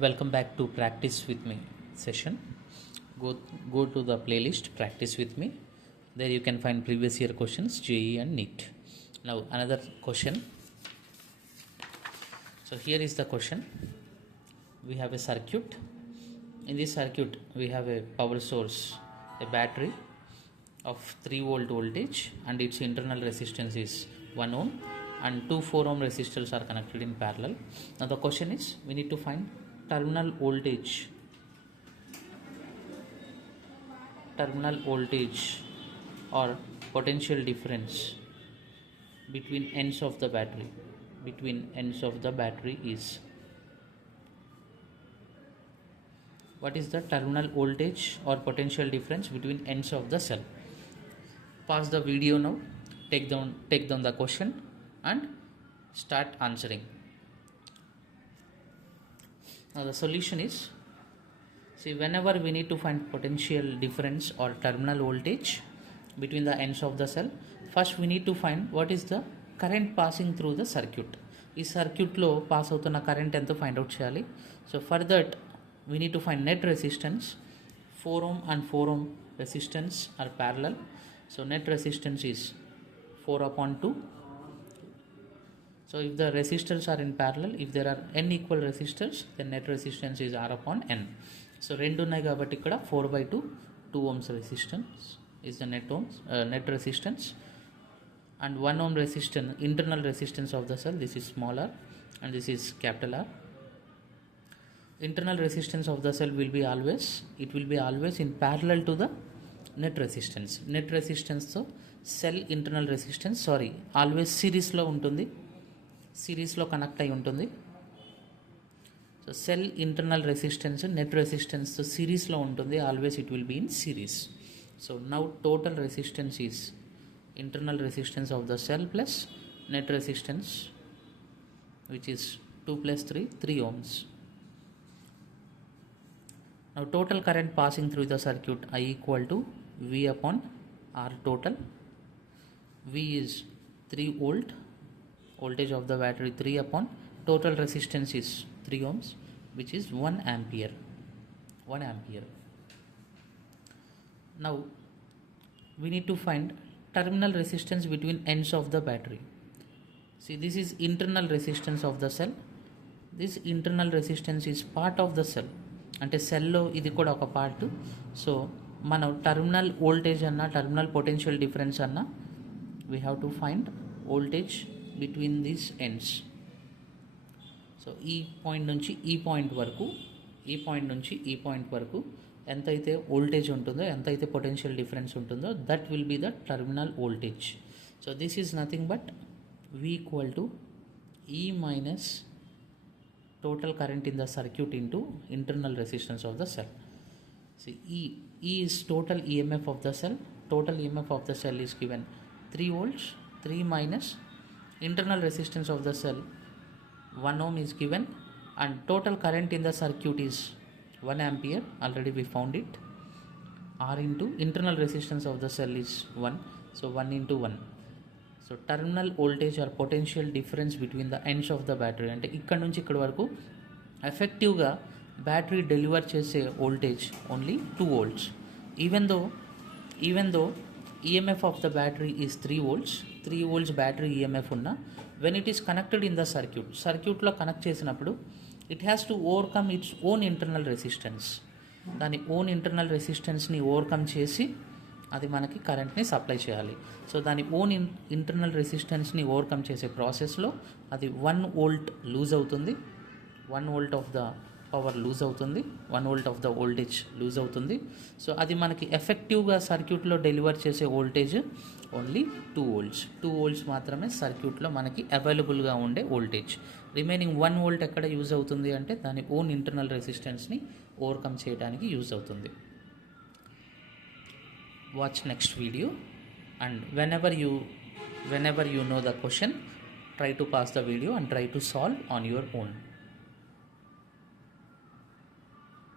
Welcome back to Practice with Me session. Go, go to the playlist Practice with Me. There you can find previous year questions, JE and Neet. Now another question. So here is the question. We have a circuit. In this circuit we have a power source, a battery of 3 volt voltage, and its internal resistance is 1 ohm, and two 4 ohm resistors are connected in parallel. Now the question is, we need to find terminal voltage or potential difference between ends of the battery. Is, what is the terminal voltage or potential difference between ends of the cell? Pause the video now, take down the question and start answering. Now the solution is, see, whenever we need to find potential difference or terminal voltage between the ends of the cell, first we need to find what is the current passing through the circuit. This circuit lo pass avutuna current ento find out cheyali. So for that we need to find net resistance. 4 ohm and 4 ohm resistance are parallel, so net resistance is 4 upon 2. So if the resistors are in parallel, if there are n equal resistors, then net resistance is R upon n. So rendu unnai kabatti ikkada 4 by 2 ohms resistance is the net resistance, and 1 ohm resistance, internal resistance of the cell, this is small r and this is capital R. Internal resistance of the cell will be always in parallel to the net resistance. Net resistance so cell internal resistance always series lo untundi, series lo connect ayi untundi. So cell internal resistance net resistance so series lo untundi, always it will be in series. So now total resistance is internal resistance of the cell plus net resistance, which is 2 plus 3 ohms. Now total current passing through the circuit, I equal to V upon R total. V is 3 volt, voltage of the battery 3 upon total resistance is 3 ohms, which is 1 ampere. Now we need to find terminal resistance between ends of the battery. See, this is internal resistance of the cell. This internal resistance is part of the cell, అంటే సెల్లో ఇది కూడా ఒక part. So మనం terminal voltage అన్న terminal potential difference అన్న we have to find voltage between these ends. So ఈ point నుంచి ఈ పాయింట్ వరకు ఎంతైతే వోల్టేజ్ ఉంటుందో, ఎంతైతే పొటెన్షియల్ డిఫరెన్స్ ఉంటుందో, that will be the terminal voltage. So this is nothing but V equal to E minus total current in the circuit into internal resistance of the cell. See, E is total EMF of the cell. Total EMF of the cell is given 3 volts. 3 minus internal resistance of the cell 1 ohm is given, and total current in the circuit is 1 ampere. Already we found it. R into internal resistance of the cell is 1. So 1 into 1. So terminal voltage or potential difference between the ends of the battery, అంటే ఇక్కడ నుంచి ఇక్కడ వరకు ఎఫెక్టివ్గా battery deliver చేసే voltage only 2 volts. Even though EMF of the battery is 3 volts battery EMF ఉన్న, when it is connected in the సర్క్యూట్లో connect చేసినప్పుడు it has to overcome its own internal resistance. దాని ఓన్ ఇంటర్నల్ రెసిస్టెన్స్ని overcome చేసి అది మనకి కరెంట్ని supply చేయాలి. సో దాని ఓన్ ఇంటర్నల్ రెసిస్టెన్స్ని ఓవర్కమ్ చేసే ప్రాసెస్లో అది 1 volt లూజ్ అవుతుంది, 1 volt of the power lose అవుతుంది, 1 volt of the voltage lose అవుతుంది. సో అది మనకి ఎఫెక్టివ్గా సర్క్యూట్లో డెలివర్ చేసే వోల్టేజ్ ఓన్లీ 2 volts మాత్రమే సర్క్యూట్లో మనకి అవైలబుల్గా ఉండే వోల్టేజ్. రిమైనింగ్ 1 volt ఎక్కడ యూజ్ అవుతుంది అంటే దాని ఓన్ ఇంటర్నల్ రెసిస్టెన్స్ని ఓవర్కమ్ చేయడానికి యూజ్ అవుతుంది. Watch next video, and whenever you know the question, try to pause the video and try to solve on your own.